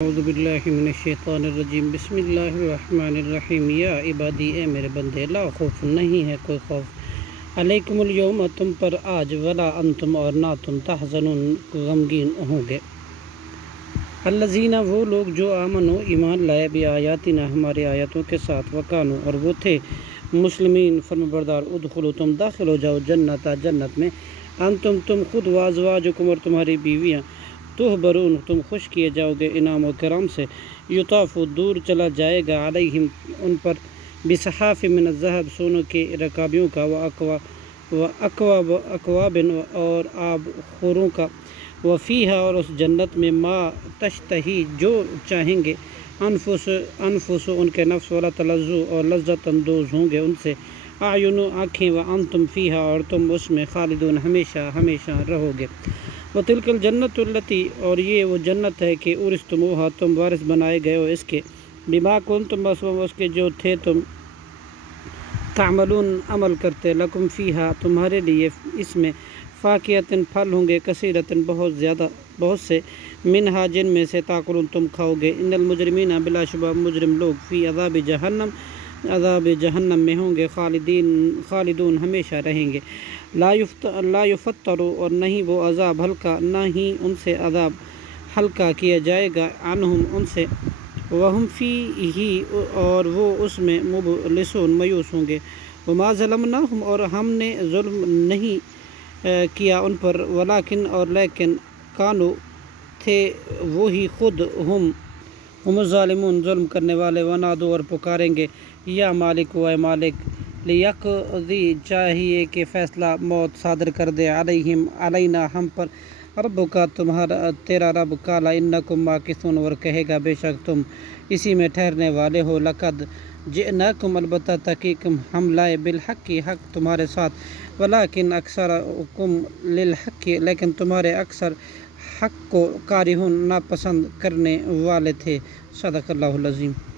اعوذ باللہ من الشیطان الرجیم بسم اللہ الرحمن الرحیم یا عبادی اے میرے بندے لا خوف نہیں ہے کوئی خوف علیکم اليوم تم پر آج ولا انتم اور نہ تم تحزنون غمگین ہوں گے الذین وہ لوگ جو آمنو ایمان لائے بھی آیاتنا ہماری آیاتوں کے ساتھ وکانو اور وہ تھے مسلمین فرمانبردار ادخلو تم داخل ہو جاؤ جنت میں انتم تم خود وازواجکم اور تمہاری بیویاں تحبرون تم خوش کیے جاؤ گے انعام و کرام سے یطاف دور چلا جائے گا علیہم ان پر بصحاف من الذہب سونوں کے رکابیوں کا و اکواب اور آب خوروں کا وفیہا اور اس جنت میں ما تشتہی جو چاہیں گے انفس ان کے نفس ولا تلذو اور لذت اندوز ہوں گے ان سے اعین آنکھیں وانتم فیہا اور تم اس میں خالدون ہمیشہ ہمیشہ رہو گے وتلک الجنت التی اور یہ وہ جنت ہے کہ اورثتموہا تم وارث بنائے گئے ہو اس کے بما کنتم بسبب اس کے جو تھے تم تعملون عمل کرتے لکم فیہا تمہارے لیے اس میں فاکہۃ پھل ہوں گے کثیرۃ بہت سے منہا جن میں سے تاکلون تم کھاؤ گے ان المجرمین بلا شبہ مجرم لوگ فی عذاب جہنم میں ہوں گے خالدون ہمیشہ رہیں گے لا یفتر اور نہیں وہ عذاب ہلکا نہ ہی ان سے عذاب ہلکا کیا جائے گا عنہم ان سے وہم فیہ اور وہ اس میں مبلسون مایوس ہوں گے وما ظلمناہم اور ہم نے ظلم نہیں کیا ان پر ولیکن اور لیکن کانو تھے وہی خود ہم الظالمون ظلم کرنے والے ونادو اور پکاریں گے یا مالک و مالک لیقضی چاہیے کہ فیصلہ موت صادر کر دے علینا ہم پر ربک تیرا رب قال انکم ماکثون اور کہے گا بے شک تم اسی میں ٹھہرنے والے ہو لقد جئناکم البتہ تحقیق ہم لائے بالحق حق تمہارے ساتھ ولیکن اکثرکم للحق لیکن تمہارے اکثر حق کو کارہون ناپسند کرنے والے تھے صدق اللہ العظیم۔